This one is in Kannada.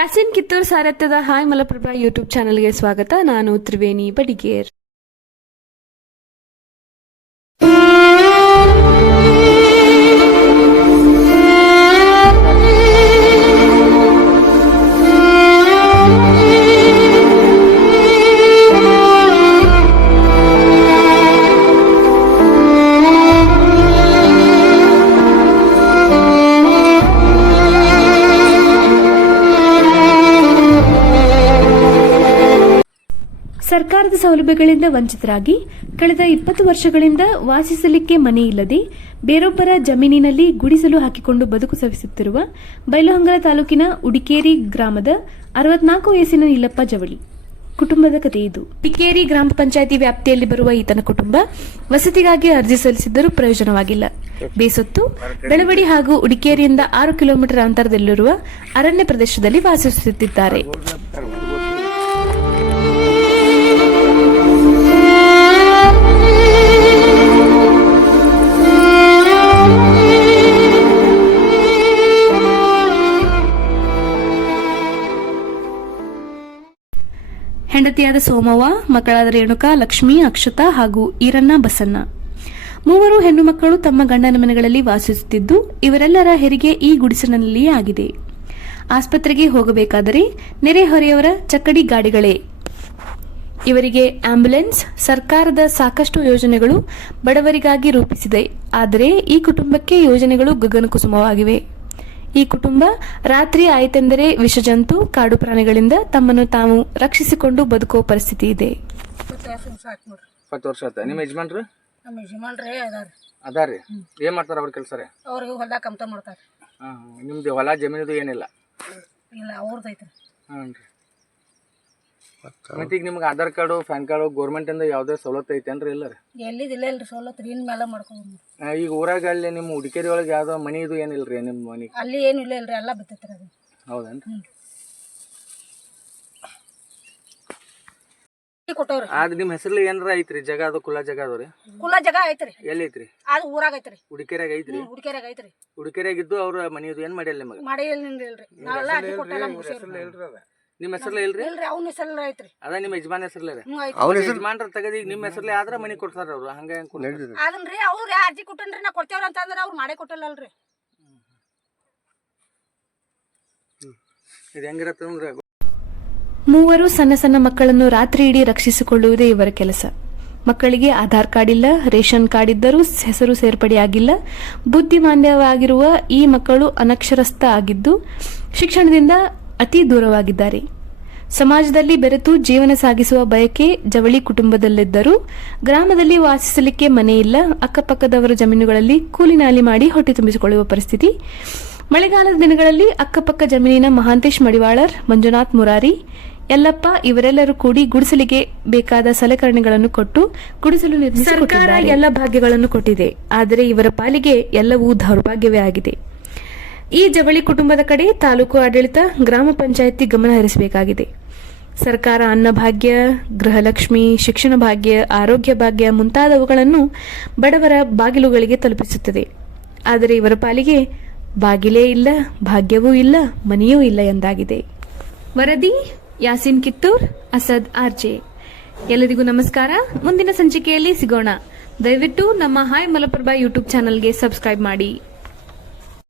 ಯಾಸಿನ್ ಕಿತ್ತೂರ್ ಸಾರಥ್ಯದ ಹಾಯ್ ಮಲಪ್ರಭಾ ಯೂಟ್ಯೂಬ್ ಚಾನೆಲ್ಗೆ ಸ್ವಾಗತ. ನಾನು ತ್ರಿವೇಣಿ ಬಡಿಗೇರ್. ಸರ್ಕಾರದ ಸೌಲಭ್ಯಗಳಿಂದ ವಂಚಿತರಾಗಿ ಕಳೆದ 20 ವರ್ಷಗಳಿಂದ ವಾಸಿಸಲಿಕ್ಕೆ ಮನೆ ಇಲ್ಲದೆ ಬೇರೊಬ್ಬರ ಜಮೀನಿನಲ್ಲಿ ಗುಡಿಸಲು ಹಾಕಿಕೊಂಡು ಬದುಕು ಸವಿಸುತ್ತಿರುವ ಬೈಲಹೊಂಗಲ ತಾಲೂಕಿನ ಉಡಿಕೇರಿ ಗ್ರಾಮದ 64 ವಯಸ್ಸಿನ ನೀಲಪ್ಪ ಜವಳಿ ಕುಟುಂಬದ ಕಥೆ ಇದು. ಉಡಿಕೇರಿ ಗ್ರಾಮ ಪಂಚಾಯಿತಿ ವ್ಯಾಪ್ತಿಯಲ್ಲಿ ಬರುವ ಈತನ ಕುಟುಂಬ ವಸತಿಗಾಗಿ ಅರ್ಜಿ ಸಲ್ಲಿಸಿದ್ದರೂ ಪ್ರಯೋಜನವಾಗಿಲ್ಲ. ಬೇಸೊತ್ತು ಬೆಳವಡಿ ಹಾಗೂ ಉಡಿಕೇರಿಯಿಂದ 6 ಕಿಲೋಮೀಟರ್ ಅಂತರದಲ್ಲಿರುವ ಅರಣ್ಯ ಪ್ರದೇಶದಲ್ಲಿ ವಾಸಿಸುತ್ತಿದ್ದಾರೆ. ಹೆಂಡತಿಯಾದ ಸೋಮವ್ವ, ಮಕ್ಕಳಾದ ರೇಣುಕಾ, ಲಕ್ಷ್ಮಿ, ಅಕ್ಷತಾ ಹಾಗೂ ಈರಣ್ಣ, ಬಸಣ್ಣ ಮೂವರು ಹೆಣ್ಣು ಮಕ್ಕಳು ತಮ್ಮ ಗಂಡನ ಮನೆಗಳಲ್ಲಿ ವಾಸಿಸುತ್ತಿದ್ದು ಇವರೆಲ್ಲರ ಹೆರಿಗೆ ಈ ಗುಡಿಸಲಿನಲ್ಲಿಯೇ ಆಗಿದೆ. ಆಸ್ಪತ್ರೆಗೆ ಹೋಗಬೇಕಾದರೆ ನೆರೆಹೊರೆಯವರ ಚಕ್ಕಡಿ ಗಾಡಿಗಳೇ ಇವರಿಗೆ ಆಂಬ್ಯುಲೆನ್ಸ್. ಸರ್ಕಾರದ ಸಾಕಷ್ಟು ಯೋಜನೆಗಳು ಬಡವರಿಗಾಗಿ ರೂಪಿಸಿದೆ. ಆದರೆ ಈ ಕುಟುಂಬಕ್ಕೆ ಯೋಜನೆಗಳು ಗಗನಕುಸುಮವಾಗಿವೆ. ಈ ಕುಟುಂಬ ರಾತ್ರಿ ಆಯಿತೆಂದರೆ ವಿಷಜಂತು, ಕಾಡು ಪ್ರಾಣಿಗಳಿಂದ ತಮ್ಮನ್ನು ತಾವು ರಕ್ಷಿಸಿಕೊಂಡು ಬದುಕುವ ಪರಿಸ್ಥಿತಿ ಇದೆ. 20 ವರ್ಷ ಆಯ್ತಾ? ನಿಮ್ಮ ಯಜಮಾನ್ರು? ನಮ್ಮ ಯಜಮಾನ್ರೇ ಅದಾರಿ. ಏನ್ ಮಾಡ್ತಾರ ಅವ್ರ ಕೆಲಸ ರೀ? ಅವ್ರಿಗೆ ಹೊಲ್ದಾಗ ಕಮ್ತ ಮಾಡ್ತಾರೆ. ನಿಮ್ದು ಹೊಲ ಜಮೀನದು ಏನಿಲ್ಲ? ಇಲ್ಲ, ಅವ್ರದ್ದು ಐತ್ರಿ. ಹ್ಞೂ. ಮತ್ತೆ ಈಗ ನಿಮ್ಗೆ Aadhaar card, PAN card government ಇಂದ ಯಾವ್ದೇ ಸವಲತ್ತು ಐತೇನ್ರಿ? ಇಲ್ಲ ರೀ, ಎಲ್ಲಿದಿಲ್ಲ ಇಲ್ರಿ ಸವಲತ್ತು. ಇನ್ ಮೇಲೆ ಮಾಡ್ಕೊಂಡು ಈಗ ಊರಾಗ ಅಲ್ಲಿ ನಿಮ್ಮ ಉಡಿಕೇರಿ ಒಳಗೆ ಯಾವ್ದೋ ಮನಿ ಇದು ಏನಿಲ್ರಿ? ನಿಮ್ಮ ಮನಿ ಅಲ್ಲಿ ಏನು ಇಲ್ಲ ಇಲ್ರಿ, ಎಲ್ಲ ಬಿತ್ತೈತ್ರಿ ಅದು. ಹೌದೇನ್ರಿ? ಕೊಟ್ಟವ್ರಿ. ಅದ್ ನಿಮ್ಮ ಹೆಸರಲ್ಲಿ ಏನಾರ ಐತ್ರಿ ಜಾಗ? ಅದು ಕುಲ್ಲ ಜಾಗ ಅದಾವ್ರಿ? ಕುಲ್ಲ ಜಾಗ ಐತ್ರಿ. ಎಲ್ಲಿ ಐತ್ರಿ? ಅದು ಊರಾಗ ಐತ್ರಿ. ಉಡಿಕೇರಿಯಾಗ ಐತ್ರಿ? ಉಡಿಕೇರಿಯಾಗ ಐತ್ರಿ. ಉಡಿಕೇರಿಯಾಗಿದ್ದು ಅವ್ರ ಮನಿ ಇದು ಏನ್ ಮಾಡಿಲ್ಲ ನಿಮಗೆ? ಮಾಡಿ ಇಲ್ರಿ, ನಾವೆಲ್ಲ ಅಕ್ಕಿ ಕೊಟ್ಟೆಲ್ಲ ಮುಗಿಸಿವ್ರಿ. ನಿಮ್ಮ ಹೆಸರಲ್ಲೇ ಇಲ್ರಿ? ಇಲ್ರಿ, ಅವ್ನ ಹೆಸರಲ್ಲ ಐತ್ರಿ. ಅದ ನಿಮ್ಮ ಯಜಮಾನ್ ಹೆಸರಲ್ಲೇ ರೀ? ಯಜಮಾನ್ರ ತಗದಿ ಈಗ ನಿಮ್ಮ ಹೆಸರಲ್ಲೇ ಆದ್ರ ಮನಿ ಕೊಡ್ತಾರ ಅವ್ರು. ಹಂಗ ಅದನ್ರಿ ಅವ್ರು ಅರ್ಜಿ ಕೊಟ್ಟನ್ರಿ, ನಾ ಕೊಡ್ತೇವ್ರ ಅಂತಂದ್ರ ಅವ್ರು ಮಾಡೇ ಕೊಟ್ಟಲ್ಲಲ್ರಿ. ಇದು ಹೆಂಗಿರತ್ತಂದ್ರೆ ಮೂವರು ಸಣ್ಣ ಸಣ್ಣ ಮಕ್ಕಳನ್ನು ರಾತ್ರಿ ಇಡೀ ರಕ್ಷಿಸಿಕೊಳ್ಳುವುದೇ ಇವರ ಕೆಲಸ. ಮಕ್ಕಳಿಗೆ ಆಧಾರ್ ಕಾರ್ಡ್ ಇಲ್ಲ, ರೇಷನ್ ಕಾರ್ಡ್ ಇದ್ದರೂ ಹೆಸರು ಸೇರ್ಪಡೆಯಾಗಿಲ್ಲ. ಬುದ್ಧಿಮಾಂದ್ಯವಾಗಿರುವ ಈ ಮಕ್ಕಳು ಅನಕ್ಷರಸ್ಥ ಆಗಿದ್ದು ಶಿಕ್ಷಣದಿಂದ ಅತಿ ದೂರವಾಗಿದ್ದಾರೆ. ಸಮಾಜದಲ್ಲಿ ಬೆರೆತು ಜೀವನ ಸಾಗಿಸುವ ಬಯಕೆ ಜವಳಿ ಕುಟುಂಬದಲ್ಲಿದ್ದರೂ ಗ್ರಾಮದಲ್ಲಿ ವಾಸಿಸಲಿಕ್ಕೆ ಮನೆ ಇಲ್ಲ. ಅಕ್ಕಪಕ್ಕದವರ ಜಮೀನುಗಳಲ್ಲಿ ಕೂಲಿ ನಾಲಿ ಮಾಡಿ ಹೊಟ್ಟೆ ತುಂಬಿಸಿಕೊಳ್ಳುವ ಪರಿಸ್ಥಿತಿ. ಮಳೆಗಾಲದ ದಿನಗಳಲ್ಲಿ ಅಕ್ಕಪಕ್ಕ ಜಮೀನಿನ ಮಹಾಂತೇಶ್ ಮಡಿವಾಳರ್, ಮಂಜುನಾಥ್ ಮುರಾರಿ, ಯಲ್ಲಪ್ಪ ಇವರೆಲ್ಲರೂ ಕೂಡಿ ಗುಡಿಸಲಿಗೆ ಬೇಕಾದ ಸಲಕರಣೆಗಳನ್ನು ಕೊಟ್ಟು ಗುಡಿಸಲು ನಿರ್ಮಿಸಿಕೊಟ್ಟಿದ್ದಾರೆ. ಸರ್ಕಾರ ಎಲ್ಲ ಭಾಗ್ಯಗಳನ್ನು ಕೊಟ್ಟಿದೆ, ಆದರೆ ಇವರ ಪಾಲಿಗೆ ಎಲ್ಲವೂ ದೌರ್ಭಾಗ್ಯವೇ ಆಗಿದೆ. ಈ ಜವಳಿ ಕುಟುಂಬದ ಕಡೆ ತಾಲೂಕು ಆಡಳಿತ, ಗ್ರಾಮ ಪಂಚಾಯಿತಿ ಗಮನ ಹರಿಸಬೇಕಾಗಿದೆ. ಸರ್ಕಾರ ಅನ್ನಭಾಗ್ಯ, ಗೃಹಲಕ್ಷ್ಮಿ, ಶಿಕ್ಷಣ ಭಾಗ್ಯ, ಆರೋಗ್ಯ ಭಾಗ್ಯ ಮುಂತಾದವುಗಳನ್ನು ಬಡವರ ಬಾಗಿಲುಗಳಿಗೆ ತಲುಪಿಸುತ್ತದೆ. ಆದರೆ ಇವರ ಪಾಲಿಗೆ ಬಾಗಿಲೇ ಇಲ್ಲ, ಭಾಗ್ಯವೂ ಇಲ್ಲ, ಮನೆಯೂ ಇಲ್ಲ ಎಂದಾಗಿದೆ. ವರದಿ ಯಾಸಿನ್ ಕಿತ್ತೂರ್, ಅಸದ್ ಆರ್ಜೆ. ಎಲ್ಲರಿಗೂ ನಮಸ್ಕಾರ. ಮುಂದಿನ ಸಂಚಿಕೆಯಲ್ಲಿ ಸಿಗೋಣ. ದಯವಿಟ್ಟು ನಮ್ಮ ಹಾಯ್ ಮಲಪ್ರಭಾ ಯೂಟ್ಯೂಬ್ ಚಾನೆಲ್ಗೆ ಸಬ್ಸ್ಕ್ರೈಬ್ ಮಾಡಿ.